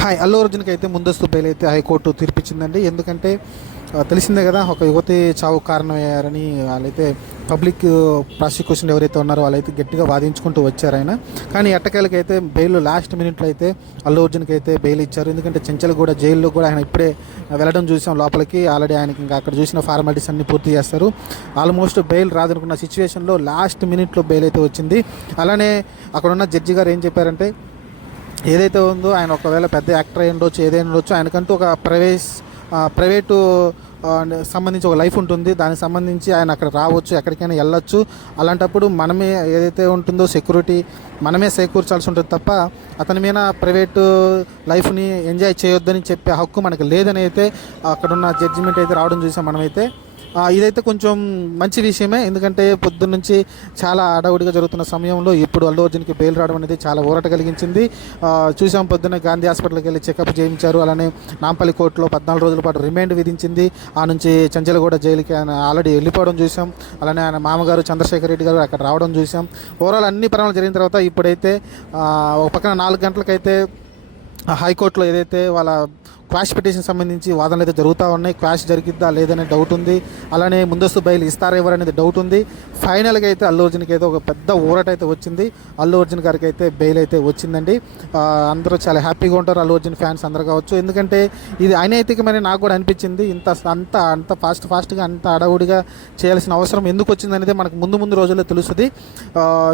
Hi Allu అర్జున్కి అయితే ముందస్తు బెయిల్ అయితే హైకోర్టు తీర్పిచ్చిందండి. ఎందుకంటే తెలిసిందే కదా ఒక యువతి చావు కారణమయ్యారని వాళ్ళైతే పబ్లిక్ ప్రాసిక్యూషన్ ఎవరైతే ఉన్నారో వాళ్ళైతే గట్టిగా వాదించుకుంటూ వచ్చారు ఆయన. కానీ ఎట్టకేలకి అయితే బెయిల్ లాస్ట్ మినిట్లో అయితే అల్లు అర్జున్కి అయితే బెయిల్ ఇచ్చారు. ఎందుకంటే చెంచల్ కూడా జైల్లో కూడా ఆయన ఇప్పుడే వెళ్ళడం చూసాం లోపలికి. ఆల్రెడీ ఆయనకి ఇంకా అక్కడ చూసిన ఫార్మాలిటీస్ అన్ని పూర్తి చేస్తారు. ఆల్మోస్ట్ బెయిల్ రాదనుకున్న సిచ్యువేషన్లో లాస్ట్ మినిట్లో బెయిల్ అయితే వచ్చింది. అలానే అక్కడ ఉన్న జడ్జి గారు ఏం చెప్పారంటే ఏదైతే ఉందో ఆయన ఒకవేళ పెద్ద యాక్టర్ అయి ఉండొచ్చు ఏదైనా ఉండొచ్చు ఆయనకంటూ ఒక ప్రైవేస్ ప్రైవేటు సంబంధించి ఒక లైఫ్ ఉంటుంది. దానికి సంబంధించి ఆయన అక్కడ రావచ్చు ఎక్కడికైనా వెళ్ళొచ్చు. అలాంటప్పుడు మనమే ఏదైతే ఉంటుందో సెక్యూరిటీ మనమే సేకూర్చాల్సి ఉంటుంది తప్ప అతని మీద ప్రైవేటు లైఫ్ని ఎంజాయ్ చేయొద్దని చెప్పే హక్కు మనకు లేదని అయితే అక్కడున్న జడ్జిమెంట్ అయితే రావడం చూసాం మనమైతే. ఇదైతే కొంచెం మంచి విషయమే. ఎందుకంటే పొద్దున్న నుంచి చాలా అడవుడిగా జరుగుతున్న సమయంలో ఇప్పుడు అల్లు అర్జున్కి బెయిల్ రావడం అనేది చాలా ఊరట కలిగించింది. చూసాం పొద్దున్న గాంధీ హాస్పిటల్కి వెళ్ళి చెకప్ చేయించారు. అలానే నాంపల్లి కోర్టులో పద్నాలుగు రోజుల పాటు రిమాండ్ విధించింది. ఆ నుంచి చంచలగూడ జైలుకి ఆయన ఆల్రెడీ వెళ్ళిపోవడం చూసాం. అలానే ఆయన మామగారు చంద్రశేఖర్ రెడ్డి గారు అక్కడ రావడం చూసాం. ఓవరాల్ అన్ని పరిణామాలు జరిగిన తర్వాత ఇప్పుడైతే ఒక పక్కన నాలుగు గంటలకైతే హైకోర్టులో ఏదైతే వాళ్ళ క్వాష్ పిటిషన్ సంబంధించి వాదనలు అయితే జరుగుతూ ఉన్నాయి. క్వాష్ జరిగిద్దా లేదనే డౌట్ ఉంది. అలానే ముందస్తు బయలు ఇస్తారా ఎవరనేది అనేది డౌట్ ఉంది. ఫైనల్గా అయితే అల్లు అర్జున్కి అయితే ఒక పెద్ద ఊరట అయితే వచ్చింది. అల్లు అర్జున్ గారికి అయితే బెయిల్ అయితే వచ్చిందండి. అందరూ చాలా హ్యాపీగా ఉంటారు. అల్లు అర్జున్ ఫ్యాన్స్ అందరు కావచ్చు. ఎందుకంటే ఇది అనైతికమని నాకు కూడా అనిపించింది. ఇంత అంత అంత ఫాస్ట్ ఫాస్ట్గా అంత అడవుడిగా చేయాల్సిన అవసరం ఎందుకు వచ్చింది అనేది మనకు ముందు ముందు రోజుల్లో తెలుస్తుంది.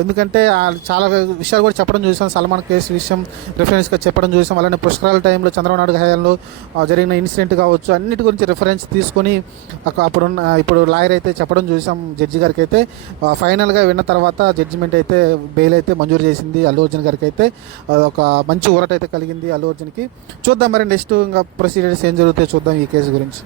ఎందుకంటే చాలా విషయాలు కూడా చెప్పడం చూసాం. సల్మాన్ కేసు విషయం రిఫరెన్స్గా చెప్పడం చూసాం. అలానే పుష్కరాల టైంలో చంద్రబాబు నాయుడు హయాంలో జరిగిన ఇన్సిడెంట్ కావచ్చు అన్నిటి గురించి రిఫరెన్స్ తీసుకొని అప్పుడున్న ఇప్పుడు లాయర్ అయితే చెప్పడం చూసాం జడ్జి గారికి అయితే ఫైనల్గా విన్న తర్వాత జడ్జిమెంట్ అయితే బెయిల్ అయితే మంజూరు చేసింది అల్లు అర్జున్ గారికి అయితే ఒక మంచి ఊరట అయితే కలిగింది అల్లు అర్జున్కి. చూద్దాం మరి నెక్స్ట్ ఇంకా ప్రొసీజర్స్ ఏం జరుగుతాయో చూద్దాం ఈ కేసు గురించి.